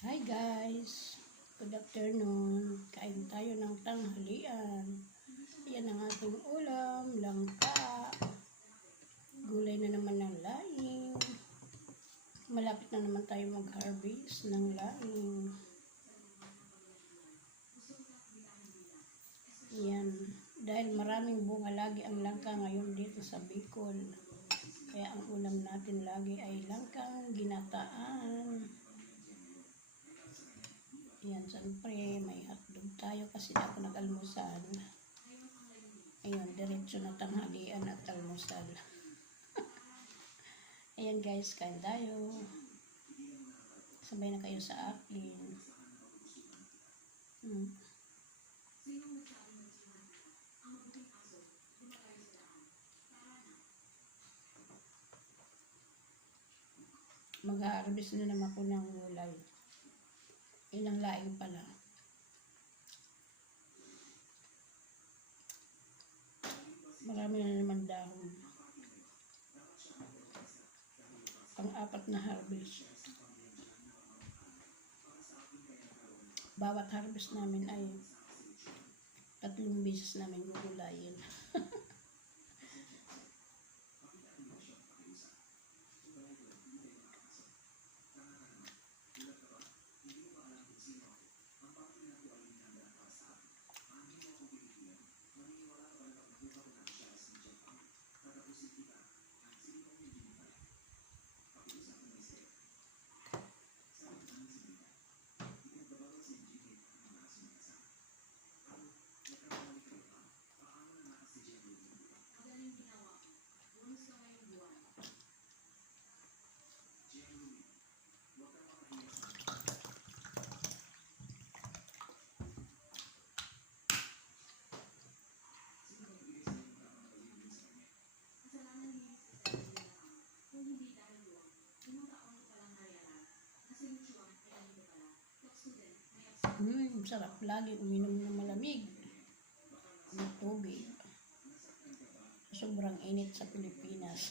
Hi guys! Good afternoon. Kain tayo ng tanghalian. Yan ang ating ulam, langka. Gulay na naman ng laing. Malapit na naman tayo mag-harvest ng laing. Yan. Dahil maraming bunga lagi ang langka ngayon dito sa Bicol. Kaya ang ulam natin lagi ay langkang ginataan. Yan, siyempre, may hotdog tayo kasi ako nag-almusal. Ayun, diretso na tanghalian at almusal. Ayan guys, kain tayo. Sabay na kayo sa akin. Mag-harvest na naman ako ng gulay. Ilang laing pala. Marami na naman dahon. Pang-apat na harvest. Bawat harvest namin ay 3 beses namin gugulayin. Sarap lagi uminom ng malamig ng tubig. Sobrang init sa Pilipinas.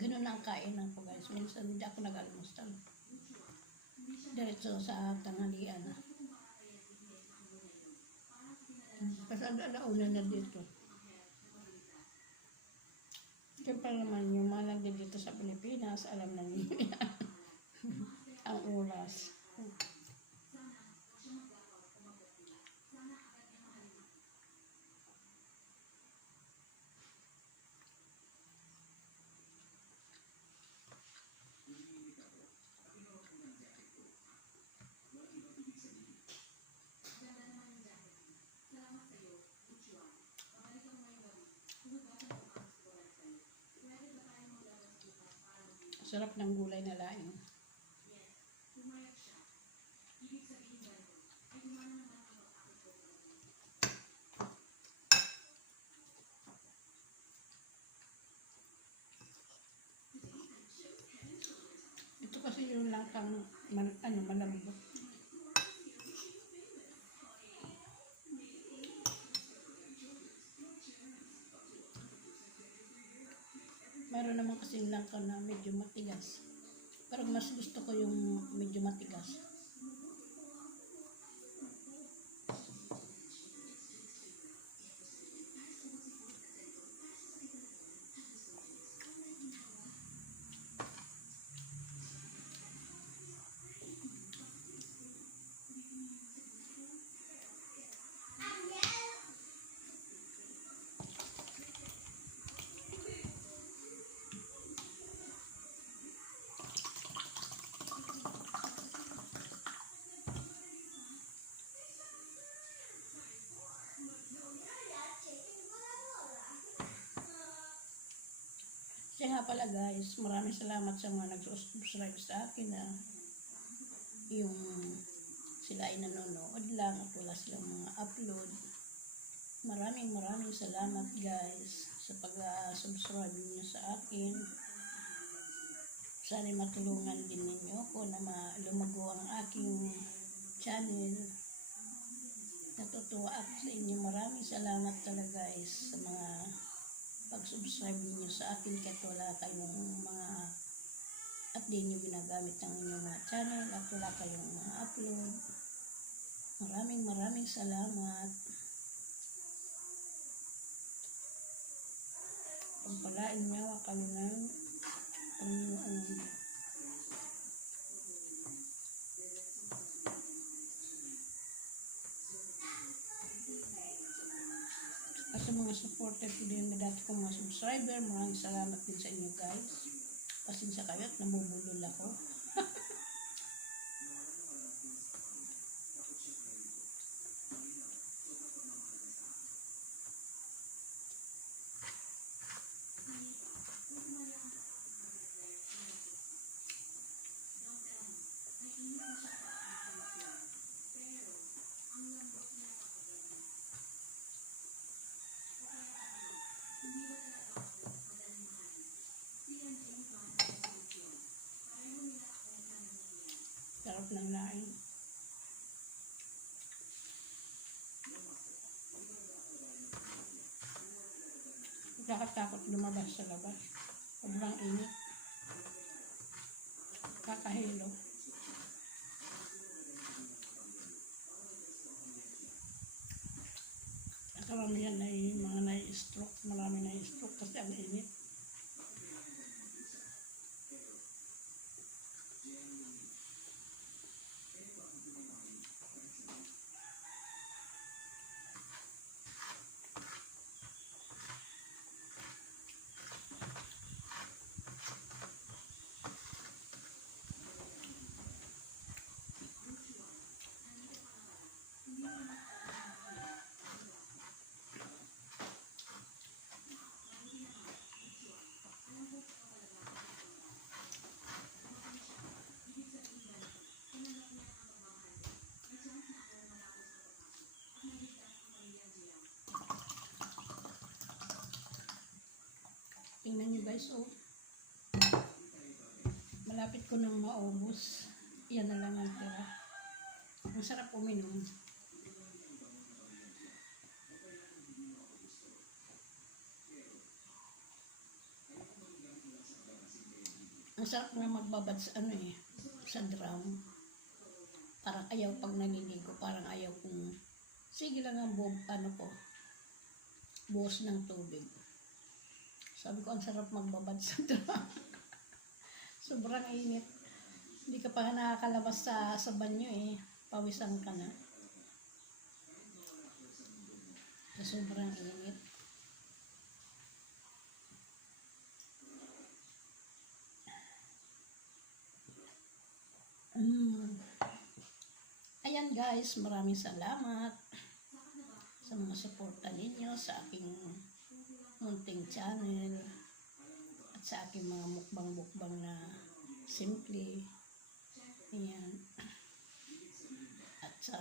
Ganun ang kainan ko guys. Minsan hindi ako nag-almusal. Diretso sa tanghalian. Kasi alauna na dito. Siyempre naman yung mga lang dito sa Pilipinas, alam na niyo yan. Ang oras. Sarap ng gulay na laing. yung langkang malambot. Meron naman kasing langka na medyo matigas. Pero mas gusto ko yung medyo matigas. Kaya nga pala guys, maraming salamat sa mga nag-subscribe sa akin na yung sila ay nanonood lang at wala silang mga upload. Maraming salamat guys sa pag-subscribe niyo sa akin. Sana matulungan din ninyo ako na lumago ang aking channel. Natutuwa ako sa inyo. Maraming salamat talaga guys sa mga pag-subscribe niyo sa akin kahit wala kayong mga at di nyo ginagamit ang inyong mga channel at wala kayong mga upload. Maraming salamat. Pagpalain niyo kayo ng Panginoon. At sa mga supporter ko din na dati kong mga subscriber, maraming salamat din sa inyo guys. Pasensya kayo at nabubulol ako. Sarap ng laing. Nakakatakot lumabas sa labas. Sobrang init. Kakahilo. Karamihan ay mga nai-stroke. Marami nai-stroke kasi ang init. Tingnan nyo guys, oh. Malapit ko nang maubos. Yan na lang ang tira. Ang sarap uminom. Ang sarap na magbabad sa sa drum. Parang ayaw pag naninigo, parang ayaw kong sige lang ang buhos ng tubig. Sabi ko, ang sarap magbabad sa drum. Sobrang init. Hindi ka pa nakakalabas sa banyo eh. Pawisan ka na. So, sobrang init. Ayan guys, maraming salamat sa mga suporta ninyo sa aking munting channel at sa aking mga mukbang na simple. Ayan. At sa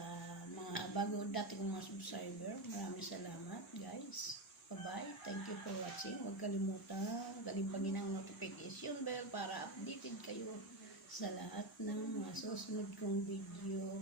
mga dati kong mga subscriber, maraming salamat guys. Bye-bye. Thank you for watching. Huwag kalimutan, kalimbangin ang notification bell para updated kayo sa lahat ng mga susunod kong video.